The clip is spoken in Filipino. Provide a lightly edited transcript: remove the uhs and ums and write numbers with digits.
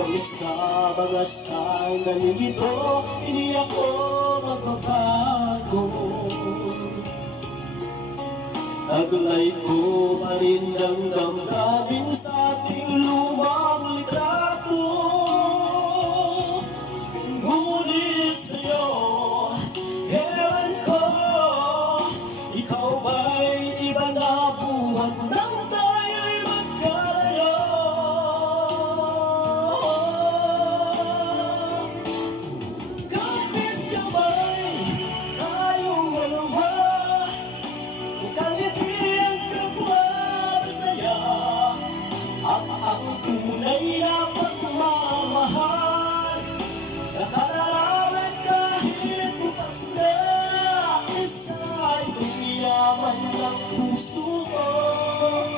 Kung sa mga sandaling ito, hindi ako magbabago. Taglay ko pa rin ang